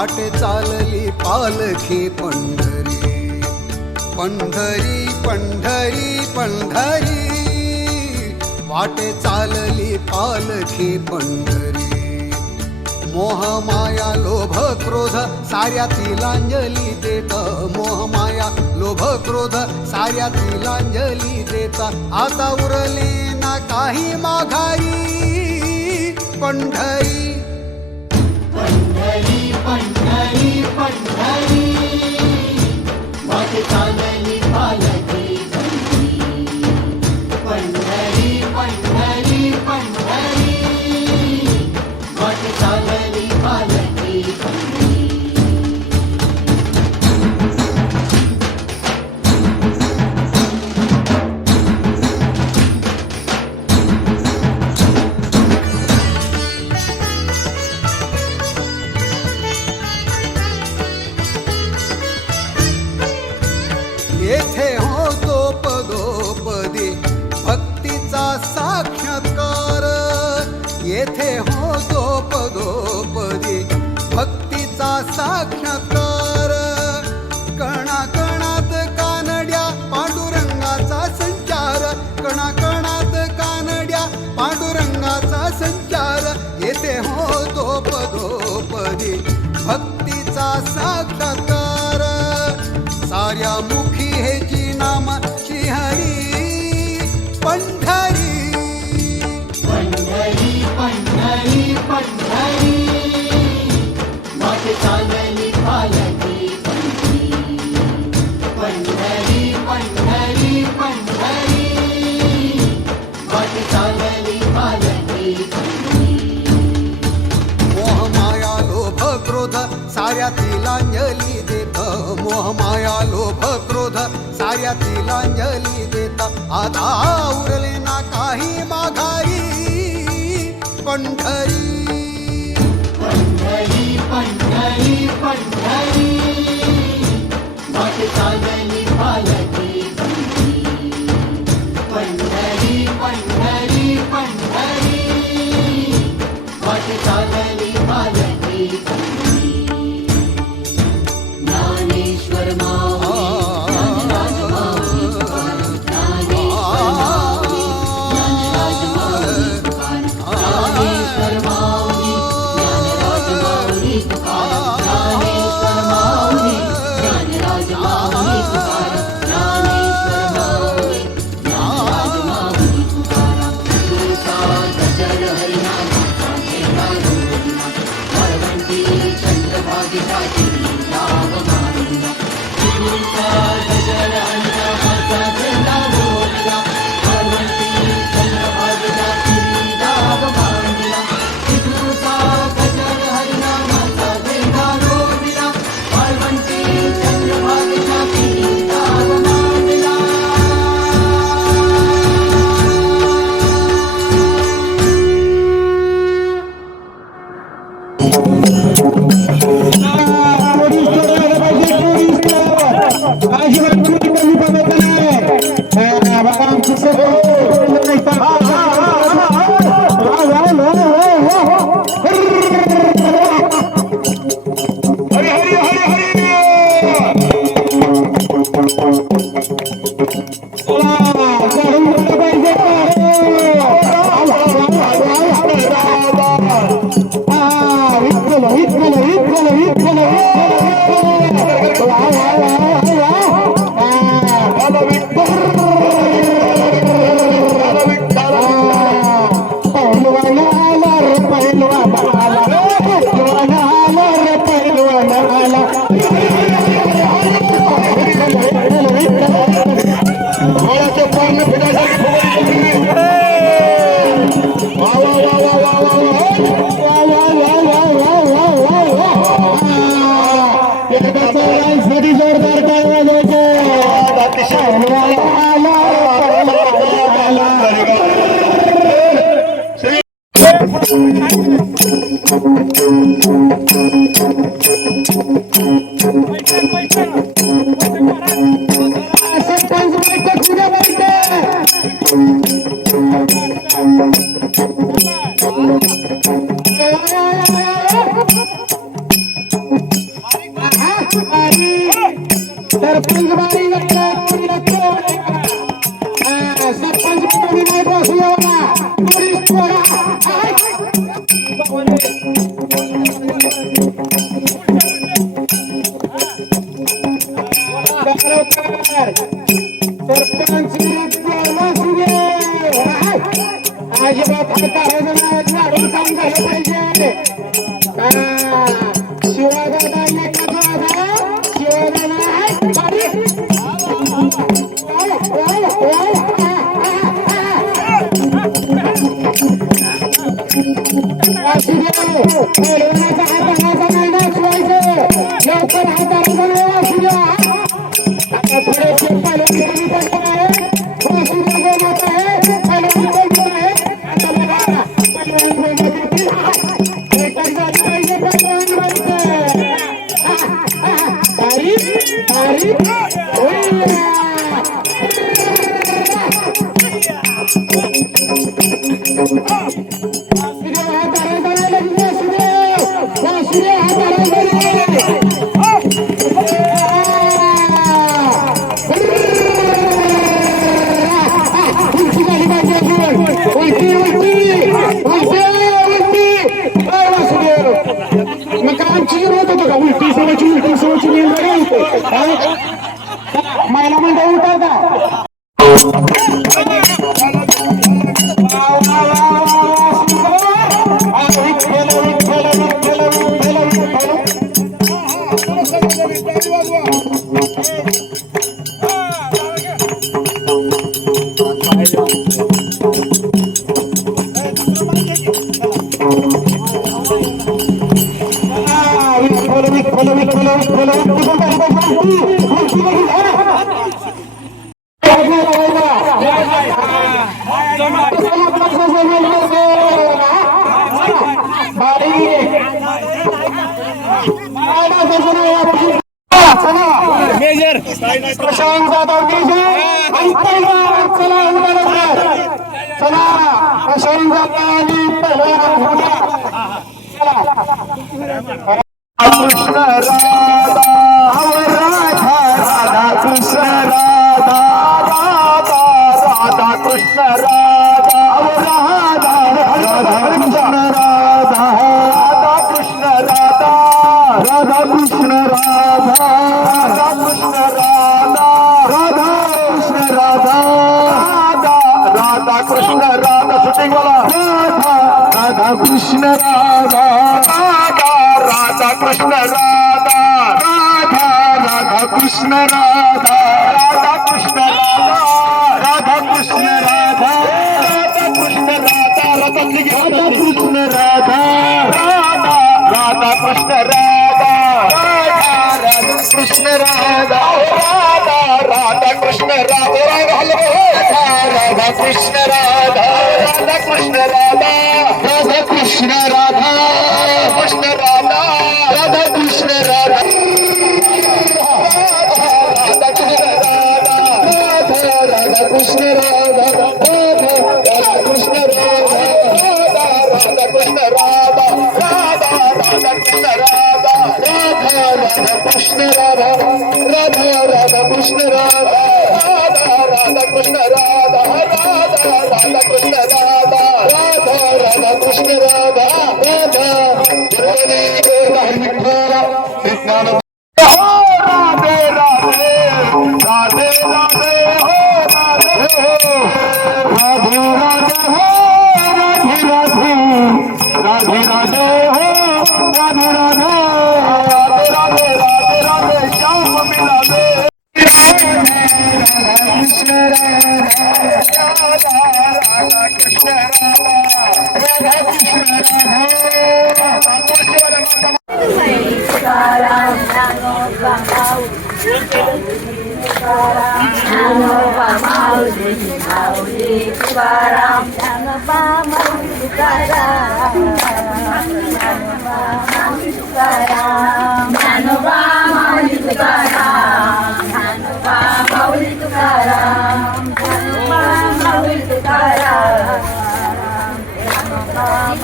वाटे चालली पालखी पंढरी पंढरी पंढरी पंढरी वाटे चालली पालखी पंढरी मोह माया लोभ क्रोध साऱ्या तिलांजली देत मोह माया लोभ क्रोध साऱ्या तिलांजली देता आता उरले ना काही माघारी पंढरी पंढरी पंढरी पंढरी वाटे चालली पालखी पंढरी पंढरी पंढरी वाटे चालली पालखी येथे होतो पदोपदी भक्तीचा साक्षात्कार येथे होतो पदोपदी भक्तीचा साक्षात्कार कणाकणात कानड्या पांडुरंगाचा संचार कणाकणात कानड्या पांडुरंगाचा संचार येथे होतो पदोपदी भक्तीचा साक्षात्कार साऱ्या मुखी हे जी नाम श्रीहरी पंढरी पंढरी पंढरी पंढरी वाटे चालली पालखी पंढरी पंढरी पंढरी वाटे चालली पालखी मोह माया लोभ क्रोध साऱ्या तिलांजली देत मोह माया लोभ क्रोध साऱ्या तिलांजली देत आता उरले ना काही माघारी पंढरी पंढरी पंढरी पंढरी वाटे चालली पालखी पंढरी पंढरी पंढरी वाटे चालली पालखी ज्ञानेश्वर माऊली ज्ञानराज माऊली तुकाराम ज्ञानेश्वर माऊली ज्ञानराज माऊली तुकाराम ज्ञानेश्वर माऊली ज्ञानराज माऊली तुकाराम ज्ञानेश्वर माऊली ज्ञानराज माऊली तुकाराम ज्ञानेश्वर माऊली ज्ञानराज माऊली तुकाराम तुळसा गजर हरिनामाचा घेता रोहिणा परवंती चंद्रभागेचा लाभ मारिला तुळसा गजर हरिनामाचा घेता रोहिणा परवंती चंद्रभागेचा लाभ मारिला तुळसा गजर हरिनामाचा घेता रोहिणा परवंती चंद्रभागेचा लाभ मारिला सरपंच बारी सरपंच कधी नाही बसलो ना सरपंच अजिबात वाढून काम झालं पाहिजे शिवादादा लवकर महिला मंडळ उठवता मेजर प्रशांत जाधव चला प्रशांत जाधव कृष्ण राधा राधा कृष्ण राधा राधा राधा कृष्ण राधा राधा राधा कृष्ण राधा राधा कृष्ण राधा राधा कृष्ण राधा राधा कृष्ण राधा राधा कृष्ण राधा राधा कृष्ण राधा शूटिंग वाला राधा कृष्ण राधा राधा कृष्ण राधा राधा राधा कृष्ण राधा राधा कृष्ण राधा राधा कृष्ण राधा राधा कृष्ण राधा राधा कृष्ण राधा राधा राधा कृष्ण राधा राधा कृष्ण राधा राधा राधा कृष्ण राधा राधा कृष्ण राधा राधा कृष्ण राधा राधा कृष्ण राधा कृष्ण राधा राधा कृष्ण राधा राधा कृष्ण राधा राधा कृष्ण राधा राधा कृष्ण राधा राधा राधा कृष्ण राधा राधा राधा कृष्ण राधा राधा राधा कृष्ण राधा राधा राधा कृष्ण राधा राधा राधा कृष्ण राधा राधा राधा कृष्ण राधा राधा राधे राधे राधे राधे हो राधे राधे राधे हो राधे राधे राधे राधे हो राधे राधे राधे राधे राधे राधे श्याम मिला दे कृष्ण राधा राधा कृष्ण राधा कृष्ण राधा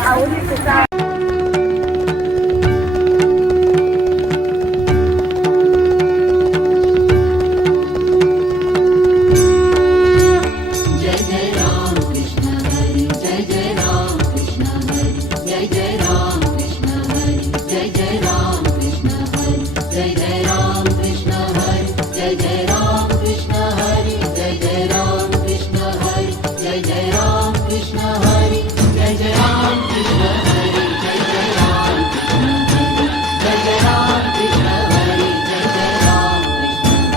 Mauli, राम कृष्ण हरी, जय जय राम कृष्ण हरी, जय जय राम कृष्ण हरी, जय जय राम कृष्ण हरी, जय जय राम कृष्ण हरी, जय जय राम कृष्ण हरी,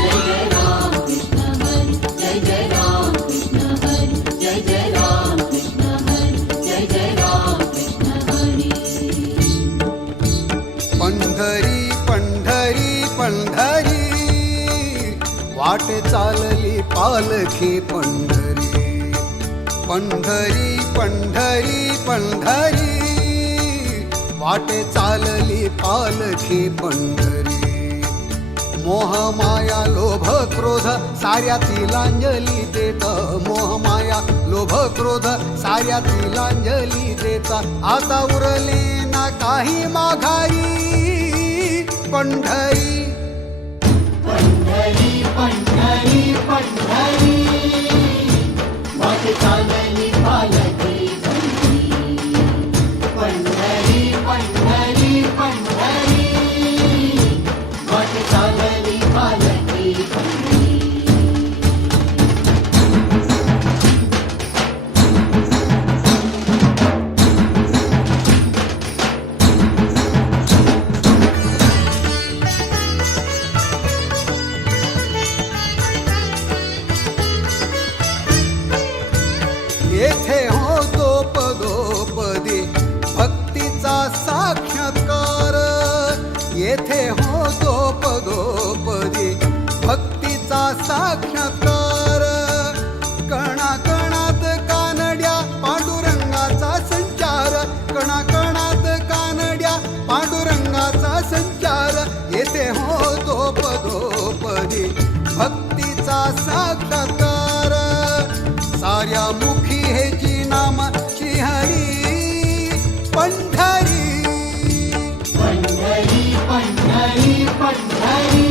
जय जय राम कृष्ण हरी, जय जय राम कृष्ण हरी, जय जय राम कृष्ण हरी, जय जय राम कृष्ण हरी. पंढरी पंढरी पंढरी वाटे चालली पालखी पंढरी. पंढरी पंढरी पंढरी वाटे चालली पालखी पंढरी. मोहमाया लोभ क्रोध साऱ्या तिलांजली देत. मोहमाया लोभ क्रोध साऱ्या तिलांजली देता. आता उरले ना काही माघारी. पंढरी पंढरी पंढरी पंढरी वाटे चालली पालखी पंढरी. पंढरी पंढरी पंढरी वाटे चालली पालखी पंढरी. येथे होतो पदोपदी भक्तीचा साक्षात्कार. येथे होतो पदोपदी भक्तीचा साक्षात्कार. कणाकणात कानड्या पांडुरंगाचा संचार. कणाकणात कानड्या पांडुरंगाचा संचार. येथे होतो पदोपदी भक्तीचा साक्षात्कार. साऱ्या मुखी हे जी नाम श्रीहरी. पंढरी पंढरी पंढरी पंढरी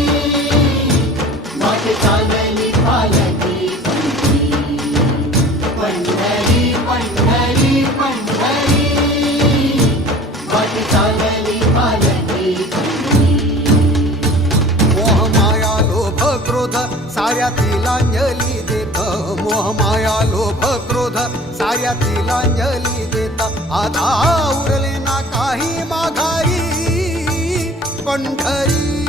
वाटे चालली पालखी पंढरी. पंढरी पंढरी पंढरी वाटे चालली पालखी पंढरी. मोहमाया लोभ क्रोध साऱ्या तिलांजली देत. मोहमाया लोभ क्रोध साऱ्या तिलांजली देता. आता उरले ना काही माघारी. पंढरी